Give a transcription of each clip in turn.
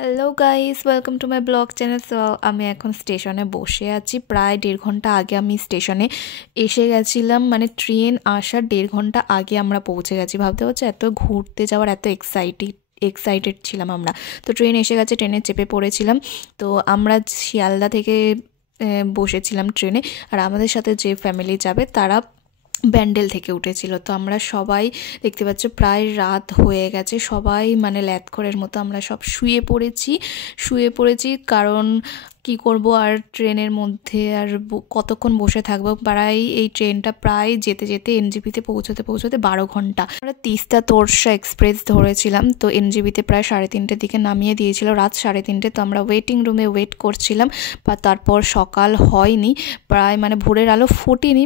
Hello guys, welcome to my blog channel. So আমি এখন স্টেশনে বসে আছি। প্রায় 1.5 ঘন্টা আগে আমি স্টেশনে এসে গেছিলাম, মানে ট্রেন আসার 1.5 ঘন্টা আগে আমরা পৌঁছে গেছি। ভাবতে হচ্ছে এত ঘুরতে যাওয়ার এত এক্সাইটেড ছিলাম আমরা। তো ট্রেন এসে গেছে, ট্রেনে চেপে পড়েছিলাম। তো আমরা শিয়ালদা থেকে বসেছিলাম ট্রেনে, আর আমাদের সাথে যে ফ্যামিলি যাবে তারা ব্যান্ডেল থেকে উঠেছিল। তো আমরা সবাই দেখতে পাচ্ছ প্রায় রাত হয়ে গেছে, সবাই মানে ল্যাথখড়ের মতো আমরা সব শুয়ে পড়েছি কারণ কি করব আর ট্রেনের মধ্যে আর কতক্ষণ বসে থাকবো। প্রায় এই ট্রেনটা প্রায় যেতে যেতে এনজিপিতে পৌঁছতে 12 ঘন্টা। আমরা তিস্তা তোরসা এক্সপ্রেস ধরেছিলাম। তো এনজিপিতে প্রায় 3:30 দিকে নামিয়ে দিয়েছিল, রাত 3:30। তো আমরা ওয়েটিং রুমে ওয়েট করছিলাম, বা তারপর সকাল হয়নি, প্রায় মানে ভোরের আলো ফোটেনি,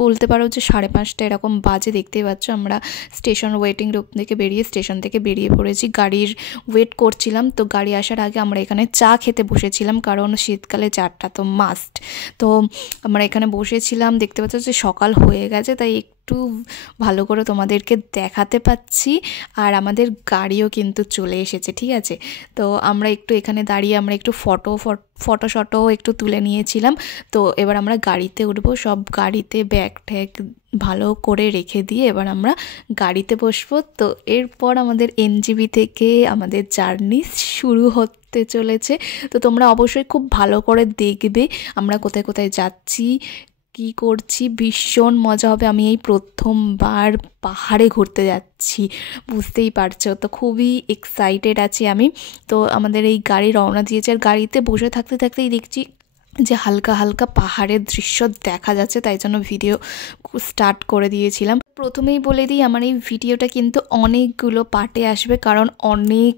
বলতে পারো যে 5:30 এরকম বাজে। দেখতেই পাচ্ছ আমরা স্টেশন ওয়েটিং রুম থেকে স্টেশন থেকে বেরিয়ে পড়েছি, গাড়ির ওয়েট করছিলাম। তো গাড়ি আসার আগে আমরা এখানে চা খেতে বসেছিলাম, কারণ শীতকালে চাটা তো মাস্ট। তো আমরা এখানে বসেছিলাম, দেখতে পাচ্ছ যে সকাল হয়ে গেছে, তাই একটু ভালো করে তোমাদেরকে দেখাতে পাচ্ছি। আর আমাদের গাড়িও কিন্তু চলে এসেছে, ঠিক আছে। তো আমরা একটু এখানে দাঁড়িয়ে আমরা একটু ফটো একটু তুলে নিয়েছিলাম। তো এবার আমরা গাড়িতে উঠবো, সব গাড়িতে ব্যাগ ট্যাগ ভালো করে রেখে দিয়ে এবার আমরা গাড়িতে বসবো। তো এরপর আমাদের এনজিবি থেকে আমাদের জার্নি শুরু হতে চলেছে। তো তোমরা অবশ্যই খুব ভালো করে দেখবে আমরা কোথায় কোথায় যাচ্ছি, কি করছি। ভীষণ মজা হবে। আমি এই প্রথমবার পাহাড়ে ঘুরতে যাচ্ছি, বুঝতেই পারছো। তো খুবই এক্সাইটেড আছি আমি। তো আমাদের এই গাড়ি রওনা দিয়েছে, আর গাড়িতে বসে থাকতেই দেখছি যে হালকা হালকা পাহাড়ের দৃশ্য দেখা যাচ্ছে, তাই জন্য ভিডিও স্টার্ট করে দিয়েছিলাম। প্রথমেই বলে দিই, আমার এই ভিডিওটা কিন্তু অনেকগুলো পার্টে আসবে, কারণ অনেক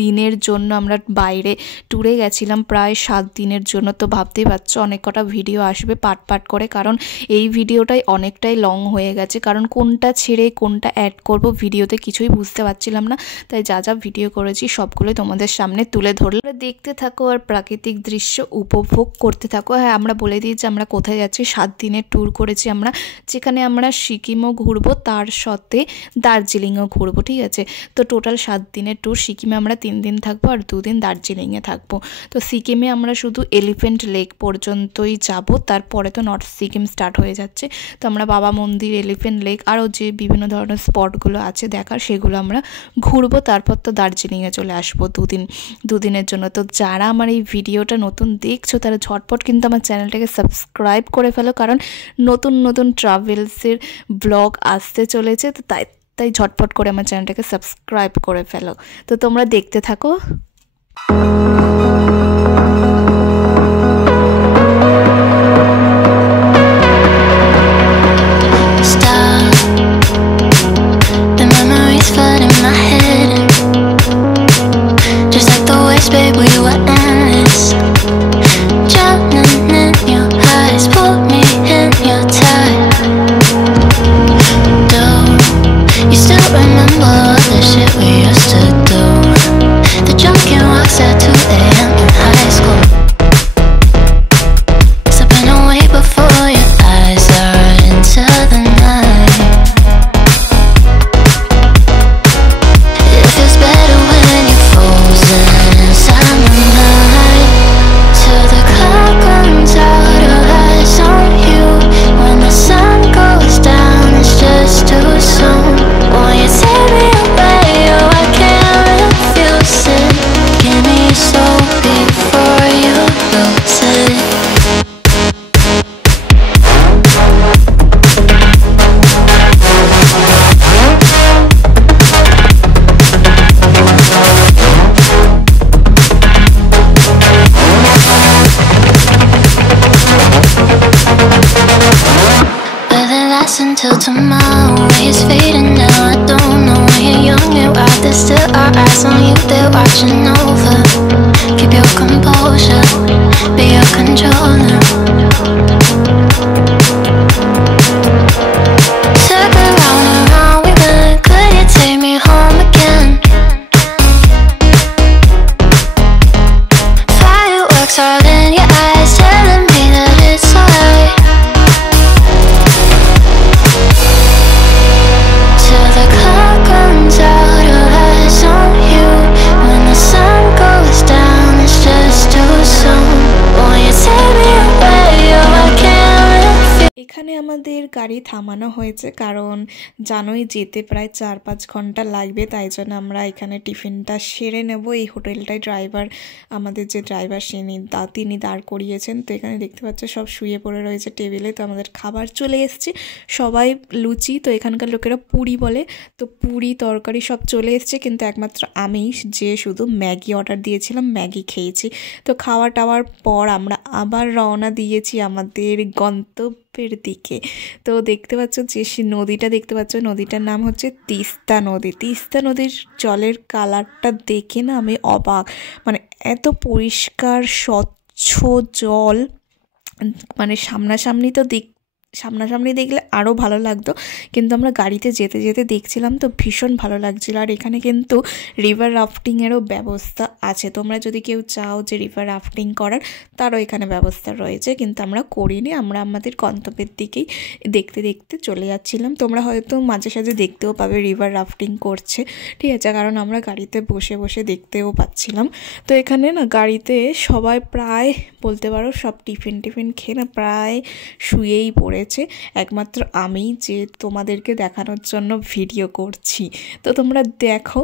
দিনের জন্য আমরা বাইরে ট্যুরে গেছিলাম, প্রায় 7 দিনের জন্য। তো ভাবতেই পারছো অনেক কটা ভিডিও আসবে পার্ট করে, কারণ এই ভিডিওটাই অনেকটাই লং হয়ে গেছে। কারণ কোনটা ছেড়ে কোনটা অ্যাড করব ভিডিওতে কিছুই বুঝতে পারছিলাম না, তাই যা ভিডিও করেছি সবগুলোই তোমাদের সামনে তুলে ধরলে দেখতে থাকো আর প্রাকৃতিক দৃশ্য উপভোগ করতে থাকো। হ্যাঁ, আমরা বলে দিই যে আমরা কোথায় যাচ্ছি। 7 দিনের ট্যুর করেছি আমরা, যেখানে আমরা সিকিমও ঘুরবো, তার সাথে দার্জিলিংও ঘুরবো, ঠিক আছে। তো টোটাল 7 দিনের ট্যুর। সিকিমে আমরা 3 দিন থাকবো আর 2 দিন দার্জিলিংয়ে থাকবো। তো সিকিমে আমরা শুধু এলিফ্যান্ট লেক পর্যন্তই যাব, তারপরে তো নর্থ সিকিম স্টার্ট হয়ে যাচ্ছে। তো আমরা বাবা মন্দির, এলিফ্যান্ট লেক, আরও যে বিভিন্ন ধরনের স্পটগুলো আছে দেখার, সেগুলো আমরা ঘুরবো। তারপর তো দার্জিলিংয়ে চলে আসবো 2 দিনের জন্য। তো যারা আমার এই ভিডিওটা নতুন দেখছো তারা ঝটপট কিন্তু আমার চ্যানেলটাকে সাবস্ক্রাইব করে ফেলো, কারণ নতুন ট্রাভেলসের ব্লগ আসতে চলেছে। তো তাই ঝটপট করে আমার চ্যানেলটাকে সাবস্ক্রাইব করে ফেলো। তো তোমরা দেখতে থাকো। Until tomorrow is fading now. I don't know when you're young and wild. There's still our eyes on you, they're watching over. Keep your composure, be your controller. Circle round and round we went. Could you take me home again? Fireworks all in your eyes, telling me that it's alright. Till the clock runs out, all eyes on you. When the sun গাড়ি থামানো হয়েছে, কারণ জানোই যেতে প্রায় 4-5 ঘন্টা লাগবে, তাই জন্য আমরা এখানে টিফিনটা সেরে নেব। এই হোটেলটায় আমাদের যে ড্রাইভার তিনি দাঁড় করিয়েছেন। তো এখানে দেখতে পাচ্ছ সব শুয়ে পড়ে রয়েছে টেবিলে। তো আমাদের খাবার চলে এসছে, সবাই লুচি, তো এখানকার লোকেরা পুরি বলে, তো পুরি তরকারি সব চলে এসছে, কিন্তু একমাত্র আমি যে শুধু ম্যাগি অর্ডার দিয়েছিলাম, ম্যাগি খেয়েছি। তো খাওয়া টাওয়ার পর আমরা আবার রওনা দিয়েছি আমাদের গন্তব্যের দিকে। তো দেখতে পাচ্ছ যে নদীটা দেখতে পাচ্ছ, নদীটার নাম হচ্ছে তিস্তা নদী। তিস্তা নদীর জলের কালারটা দেখে না আমি অবাক, মানে এত পরিষ্কার স্বচ্ছ জল, মানে সামনাসামনি দেখলে আরও ভালো লাগতো, কিন্তু আমরা গাড়িতে যেতে যেতে দেখছিলাম তো ভীষণ ভালো লাগছিল। আর এখানে কিন্তু রিভার রাফটিংয়েরও ব্যবস্থা আছে, তোমরা যদি কেউ চাও যে রিভার রাফটিং করার, তারও এখানে ব্যবস্থা রয়েছে, কিন্তু আমরা করিনি। আমরা আমাদের গন্তব্যের দিকেই দেখতে দেখতে চলে যাচ্ছিলাম। তোমরা হয়তো মাঝে সাঝে দেখতেও পাবে রিভার রাফটিং করছে, ঠিক আছে, কারণ আমরা গাড়িতে বসে বসে দেখতেও পাচ্ছিলাম। তো এখানে না গাড়িতে সবাই প্রায় বলতে পারো সব টিফিন খেয়ে না প্রায় শুয়েই পড়েছে, একমাত্র আমি যে তোমাদেরকে দেখানোর জন্য ভিডিও করছি। তো তোমরা দেখো,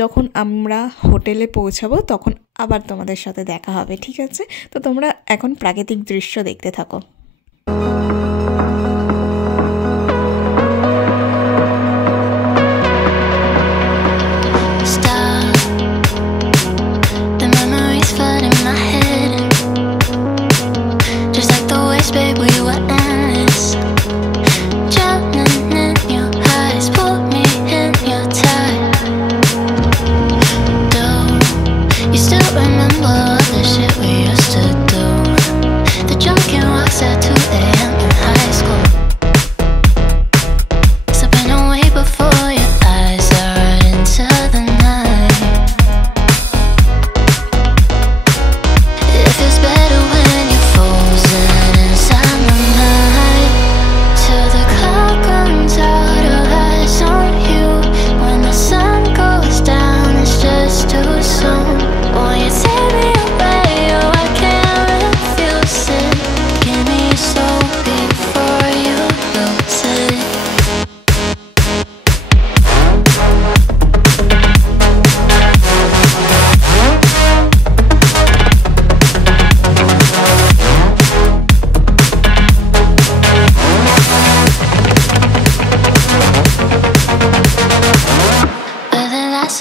যখন আমরা হোটেলে পৌঁছাবো তখন আবার তোমাদের সাথে দেখা হবে, ঠিক আছে? তো তোমরা এখন প্রাকৃতিক দৃশ্য দেখতে থাকো।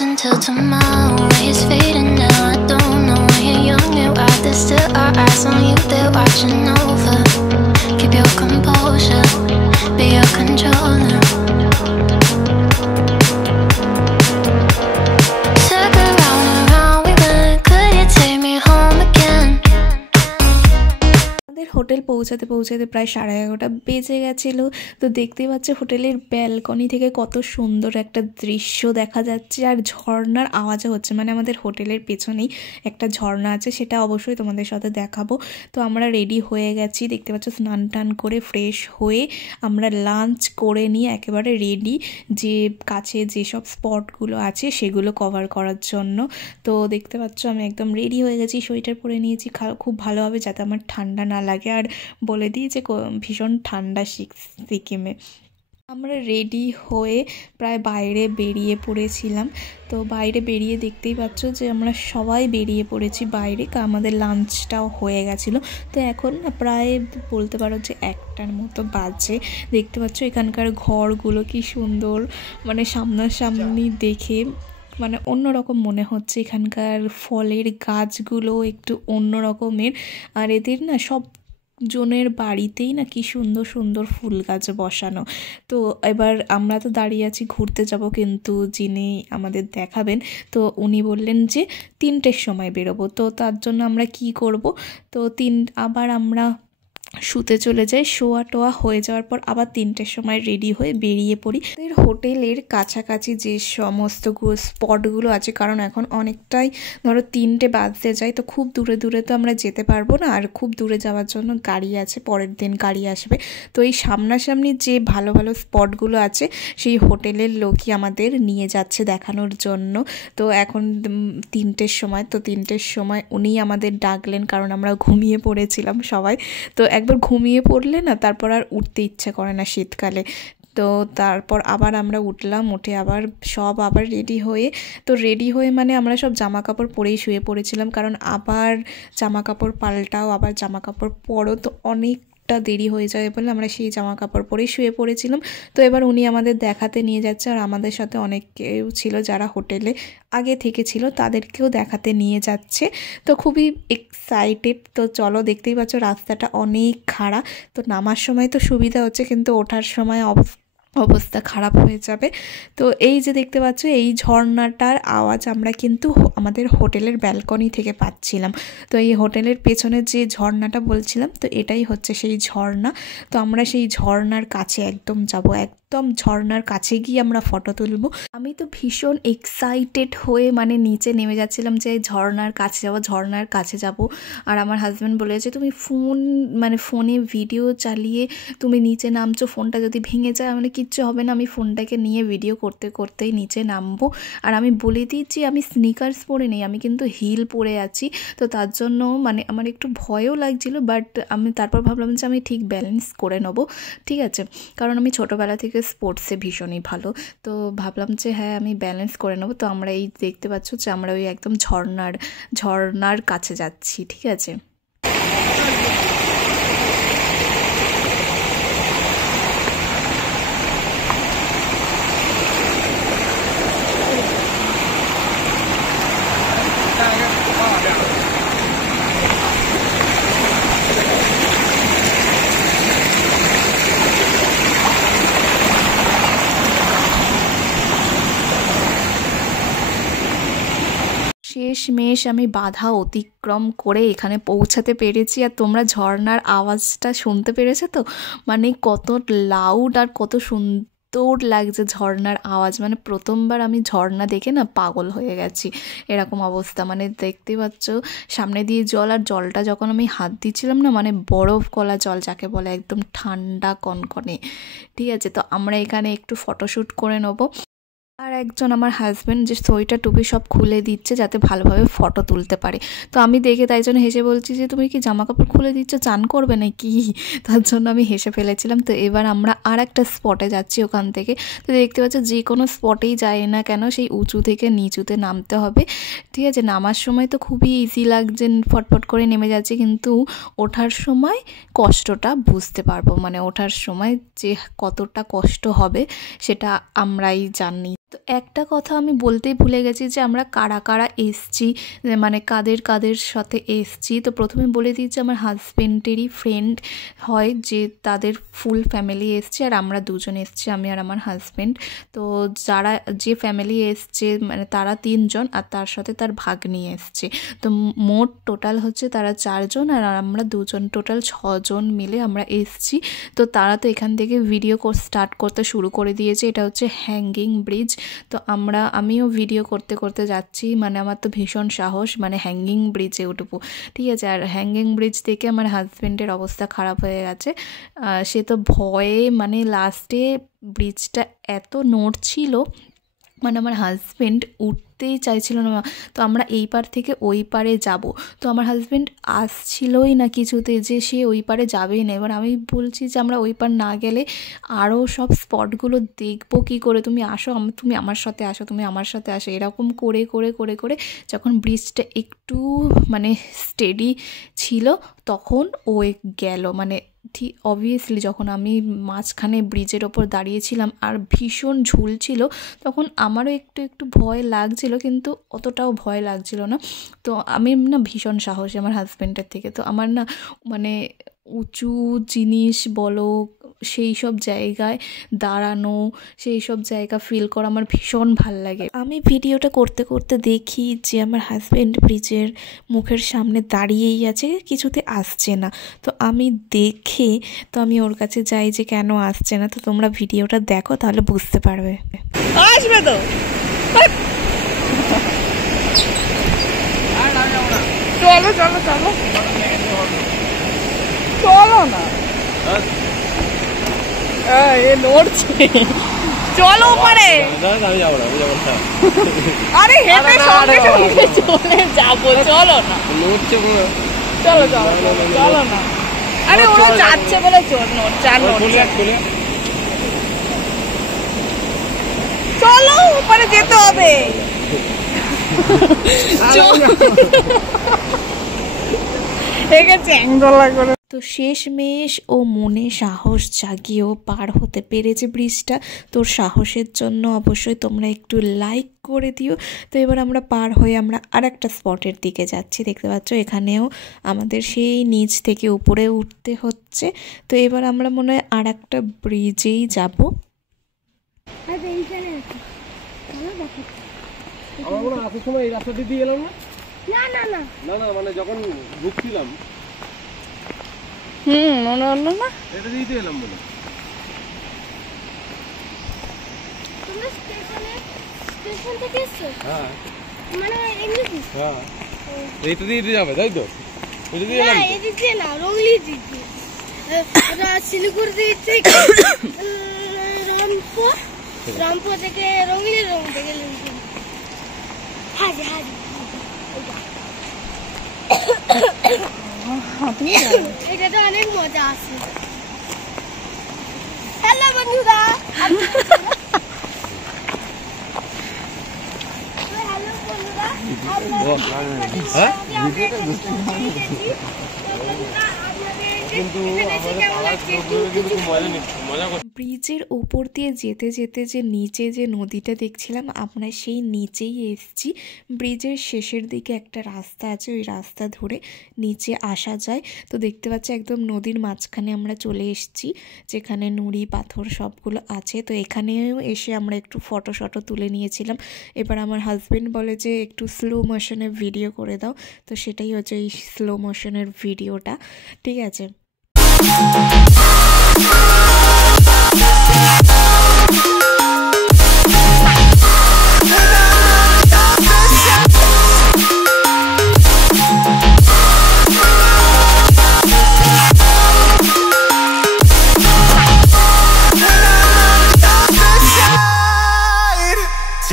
Until tomorrow is fading now. I don't know when you're young and wild. There's still our eyes on you, they're watching over. Keep your composure, be your controller. Circle round and round we went. Could you take me home again? Hotel পৌঁছাতে প্রায় 11:30 বেজে গেছিলো। তো দেখতেই পাচ্ছ হোটেলের balcony থেকে কত সুন্দর একটা দৃশ্য দেখা যাচ্ছে, আর ঝর্ণার আওয়াজও হচ্ছে, মানে আমাদের হোটেলের পেছনেই একটা ঝর্ণা আছে, সেটা অবশ্যই তোমাদের সাথে দেখাবো। তো আমরা রেডি হয়ে গেছি, দেখতে পাচ্ছ স্নান টান করে ফ্রেশ হয়ে আমরা লাঞ্চ করে নিয়ে একেবারে রেডি, যে কাছে যেসব স্পটগুলো আছে সেগুলো কভার করার জন্য। তো দেখতে পাচ্ছ আমি একদম রেডি হয়ে গেছি, সোয়েটার পরে নিয়েছি খুব ভালোভাবে যাতে আমার ঠান্ডা না লাগে। আর বলে দিই যে ভীষণ ঠান্ডা সিকিমে। আমরা রেডি হয়ে প্রায় বাইরে বেরিয়ে পড়েছিলাম। তো বাইরে বেরিয়ে দেখতেই পাচ্ছ যে আমরা সবাই বেরিয়ে পড়েছি বাইরে, আমাদের লাঞ্চটাও হয়ে গেছিলো। তো এখন প্রায় বলতে পারো যে 1টার মতো বাজে। দেখতে পাচ্ছ এখানকার ঘরগুলো কি সুন্দর, মানে সামনাসামনি দেখে মানে অন্যরকম মনে হচ্ছে। এখানকার ফলের গাছগুলো একটু অন্য রকমের, আর এদের না সব জনের বাড়িতেই না কি সুন্দর সুন্দর ফুল গাছ বসানো। তো এবার আমরা তো দাঁড়িয়ে আছি, ঘুরতে যাব, কিন্তু যিনি আমাদের দেখাবেন তো উনি বললেন যে 3টের সময় বেরোবো। তো তার জন্য আমরা কি করব, তো আবার আমরা শুতে চলে যাই। শোয়া টোয়া হয়ে যাওয়ার পর আবার 3টের সময় রেডি হয়ে বেরিয়ে পড়ি হোটেলের কাছাকাছি যে সমস্ত স্পটগুলো আছে, কারণ এখন অনেকটাই ধরো 3টে বাজতে যায়, তো খুব দূরে দূরে তো আমরা যেতে পারবো না, আর খুব দূরে যাওয়ার জন্য গাড়ি আছে, পরের দিন গাড়ি আসবে। তো এই সামনাসামনি যে ভালো ভালো স্পটগুলো আছে সেই হোটেলের লোকই আমাদের নিয়ে যাচ্ছে দেখানোর জন্য। তো এখন 3টের সময়, তো 3টের সময় উনি আমাদের ডাকলেন, কারণ আমরা ঘুমিয়ে পড়েছিলাম সবাই। তো একবার ঘুমিয়ে পড়লে না তারপর আর উঠতে ইচ্ছে করে না শীতকালে। তো তারপর আবার আমরা উঠলাম, উঠে আবার সব আবার রেডি হয়ে, তো রেডি হয়ে মানে আমরা সব জামা কাপড় পরেই শুয়ে পড়েছিলাম, কারণ আবার জামা কাপড় পাল্টাও, আবার জামা কাপড় পরো, তো অনেকটা দেরি হয়ে যাবে বলে আমরা সেই জামা কাপড় পরেই শুয়ে পড়েছিলাম। তো এবার উনি আমাদের দেখাতে নিয়ে যাচ্ছে, আর আমাদের সাথে অনেক কেউ ছিল যারা হোটেলে আগে থেকে ছিল, তাদেরকেও দেখাতে নিয়ে যাচ্ছে। তো খুবই এক্সাইটেড। তো চলো, দেখতেই পাচ্ছ রাস্তাটা অনেক খাড়া, তো নামার সময় তো সুবিধা হচ্ছে, কিন্তু ওঠার সময় অবস্থা খারাপ হয়ে যাবে। তো এই যে দেখতে পাচ্ছ এই ঝর্ণাটার আওয়াজ আমরা কিন্তু আমাদের হোটেলের ব্যালকনি থেকে পাচ্ছিলাম। তো এই হোটেলের পেছনে যে ঝর্ণাটা বলছিলাম, তো এটাই হচ্ছে সেই ঝর্ণা। তো আমরা সেই ঝর্ণার কাছে একদম যাব, একদম ঝর্ণার কাছে গিয়ে আমরা ফটো তুলবো। আমি তো ভীষণ এক্সাইটেড হয়ে মানে নিচে নেমে যাচ্ছিলাম যে ঝর্ণার কাছে যাবো, ঝর্ণার কাছে যাব। আর আমার হাজব্যান্ড বলেছে তুমি ফোনে ভিডিও চালিয়ে তুমি নিচে নামছো, ফোনটা যদি ভেঙে যায় মানে কিচ্ছু হবে না, আমি ফোনটাকে নিয়ে ভিডিও করতে করতেই নিচে নামবো। আর আমি বলে দিয়েছি আমি স্নিকার্স পরে নেই, আমি কিন্তু হিল পরে আছি। তো তার জন্য মানে আমার একটু ভয়ও লাগছিল, বাট আমি তারপর ভাবলাম যে আমি ঠিক ব্যালেন্স করে নেবো, ঠিক আছে, কারণ আমি ছোটোবেলা থেকে স্পোর্টসে ভীষণই ভালো। তো ভাবলাম যে হ্যাঁ আমি ব্যালেন্স করে নেবো। তো আমরা এই দেখতে পাচ্ছ যে আমরা ওই একদম ঝর্ণার কাছে যাচ্ছি, ঠিক আছে। শেষমেশ আমি বাধা অতিক্রম করে এখানে পৌঁছাতে পেরেছি। আর তোমরা ঝর্ণার আওয়াজটা শুনতে পেরেছো তো, মানে কত লাউড আর কত সুন্দর লাগছে ঝর্ণার আওয়াজ। মানে প্রথমবার আমি ঝর্ণা দেখে না পাগল হয়ে গেছি, এরকম অবস্থা। মানে দেখতে পাচ্ছ সামনে দিয়ে জল, আর জলটা যখন আমি হাত দিচ্ছিলাম না, মানে বরফ গলা জল যাকে বলে, একদম ঠান্ডা কনকনে, ঠিক আছে। তো আমরা এখানে একটু ফটোশ্যুট করে নেবো। আর একজন আমার হাজব্যান্ড যে সোয়েটার টুপি সব খুলে দিচ্ছে যাতে ভালোভাবে ফটো তুলতে পারে। তো আমি দেখে তাই জন্য হেসে বলছি যে তুমি কি জামা কাপড় খুলে দিচ্ছ, চান করবে নাকি, তার জন্য আমি হেসে ফেলেছিলাম। তো এবার আমরা আর একটা স্পটে যাচ্ছি ওখান থেকে। তো দেখতে পাচ্ছ যে কোনো স্পটেই যাই না কেন সেই উঁচু থেকে নিচুতে নামতে হবে, ঠিক আছে। নামার সময় তো খুবই ইজি লাগছে, ফটফট করে নেমে যাচ্ছে, কিন্তু ওঠার সময় কষ্টটা বুঝতে পারবো, মানে ওঠার সময় যে কতটা কষ্ট হবে সেটা আমরাই জানি। তো একটা কথা আমি বলতেই ভুলে গেছি যে আমরা কারা কারা এসছি, মানে কাদের সাথে এসছি। তো প্রথমে বলে দিই যে আমার হাজব্যান্ডেরই ফ্রেন্ড হয় যে তাদের ফুল ফ্যামিলি এসছে, আর আমরা দুজন এসছি, আমি আর আমার হাজব্যান্ড। তো যে ফ্যামিলি এসছে মানে তারা 3 জন, আর তার সাথে তার ভাগ্নি এসছে। তো মোট টোটাল হচ্ছে তারা 4 জন, আর আমরা 2 জন, টোটাল 6 জন মিলে আমরা এসছি। তো তারা তো এখান থেকে ভিডিও স্টার্ট করতে শুরু করে দিয়েছে। এটা হচ্ছে হ্যাঙ্গিং ব্রিজ। তো আমিও ভিডিও করতে করতে যাচ্ছি, মানে আমার তো ভীষণ সাহস, মানে হ্যাঙ্গিং ব্রিজে উঠবো, ঠিক আছে। আর হ্যাঙ্গিং ব্রিজ থেকে আমার হাজব্যান্ডের অবস্থা খারাপ হয়ে গেছে, সে তো ভয়ে মানে লাস্টে ব্রিজটা এত নড়ছিল, মানে আমার হাজব্যান্ড উঠতেই চাইছিল না। তো আমরা এই পার থেকে ওই পারে যাব, তো আমার হাজব্যান্ড আসছিলই না কিছুতে, যে সে ওই পারে যাবেই না। এবার আমি বলছি যে আমরা ওই পার না গেলে আরও সব স্পটগুলো দেখবো কী করে, তুমি আসো, তুমি আমার সাথে আসো, তুমি আমার সাথে আসো, এরকম করে করে করে করে যখন ব্রিজটা একটু মানে স্টেডি ছিল তখন ও গেল। মানে ঠিক অবভিয়াসলি যখন আমি মাঝখানে ব্রিজের ওপর দাঁড়িয়েছিলাম আর ভীষণ ঝুলছিল, তখন আমারও একটু একটু ভয় লাগছিল, কিন্তু অতটাও ভয় লাগছিল না। তো আমি না ভীষণ সাহসী আমার হাজব্যান্ডের থেকে। তো আমার না মানে উঁচু জিনিস বলো, সেই সব জায়গায় দাঁড়ানো, সেই সব জায়গা ফিল করা আমার ভীষণ ভাল লাগে। আমি ভিডিওটা করতে করতে দেখি যে আমার হাজব্যান্ড ব্রিজের মুখের সামনে দাঁড়িয়েই আছে, কিছুতে আসছে না। তো আমি দেখে তো আমি ওর কাছে যাই যে কেন আসছে না। তো তোমরা ভিডিওটা দেখো, তাহলে বুঝতে পারবে। আসবে তো, চলো চলো চলো চলো না, এ নড়ছে, চলো পারে। আরে হেঁটে সঙ্গে সঙ্গে চলে যাবো, চলো না, চলো চলো চলো না, আরে ও যাচ্ছে বলে চোর নোট চার নোট চলো উপরে যেতে হবে তো শেষমেশ ও মনে সাহস জাগিয়েও পার হতে পেরেছে ব্রিজটা। তোর সাহসের জন্য অবশ্যই তোমরা একটু লাইক করে দিও। তো এবার আমরা পার হয়ে আমরা আর একটা স্পটের দিকে যাচ্ছি। দেখতে পাচ্ছ এখানেও আমাদের সেই নিচ থেকে উপরে উঠতে হচ্ছে। তো এবার আমরা মনে হয় আর একটা ব্রিজেই যাব। মানে যখন ঢুকছিলাম মনে হলো না এটা দিতে এলাম বলে হ্যাঁ মানে এমনি হ্যাঁ এইটা দিয়ে যাবে তাই তো এটা দিয়ে না এদিকে না রংলি দিকে ওটা শিলিগুড়ি থেকে রামপুর থেকে রংলি রং থেকে হাজি হাজি এটা তো অনেক মজা আছে। হ্যালো বন্ধুরা, ব্রিজের উপর দিয়ে যেতে যেতে যে নিচে যে নদীটা দেখছিলাম আমরা সেই নিচেই এসেছি। ব্রিজের শেষের দিকে একটা রাস্তা আছে, ওই রাস্তা ধরে নিচে আসা যায়। তো দেখতে পাচ্ছি একদম নদীর মাঝখানে আমরা চলে এসেছি, যেখানে নুড়ি পাথর সবগুলো আছে। তো এখানেও এসে আমরা একটু ফটো তুলে নিয়েছিলাম। এবার আমার হাজব্যান্ড বলে যে একটু স্লো মোশনে ভিডিও করে দাও, তো সেটাই হচ্ছে এই স্লো মোশনের ভিডিওটা। ঠিক আছে।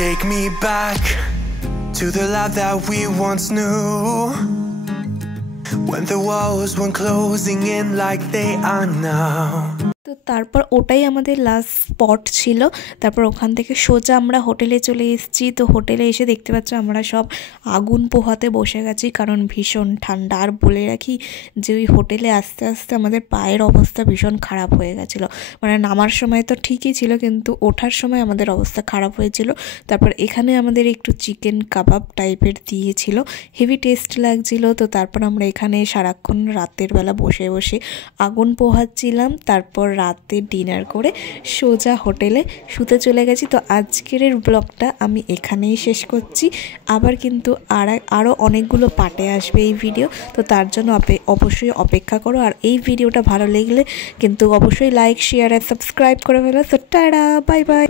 Take me back to the life that we once knew, when the walls weren't closing in like they are now. তো তারপর ওটাই আমাদের লাস্ট স্পট ছিল। তারপর ওখান থেকে সোজা আমরা হোটেলে চলে এসেছি। তো হোটেলে এসে দেখতে পাচ্ছ আমরা সব আগুন পোহাতে বসে গেছি, কারণ ভীষণ ঠান্ডা। আর বলে রাখি যে ওই হোটেলে আস্তে আস্তে আমাদের পায়ের অবস্থা ভীষণ খারাপ হয়ে গেছিলো। মানে নামার সময় তো ঠিকই ছিল, কিন্তু ওঠার সময় আমাদের অবস্থা খারাপ হয়েছিল। তারপর এখানে আমাদের একটু চিকেন কাবাব টাইপের দিয়েছিল, হেভি টেস্ট লাগছিল। তো তারপর আমরা এখানে সারাক্ষণ রাতের বেলা বসে বসে আগুন পোহাচ্ছিলাম। তারপর রাতে ডিনার করে সোজা হোটেলে শুতে চলে গেছি। তো আজকের ব্লগটা আমি এখানেই শেষ করছি। আবার কিন্তু আরও অনেকগুলো পার্টে আসবে এই ভিডিও, তো তার জন্য অবশ্যই অপেক্ষা করো। আর এই ভিডিওটা ভালো লাগলে কিন্তু অবশ্যই লাইক, শেয়ার আর সাবস্ক্রাইব করে ফেলো। তো টাটা, বাই বাই।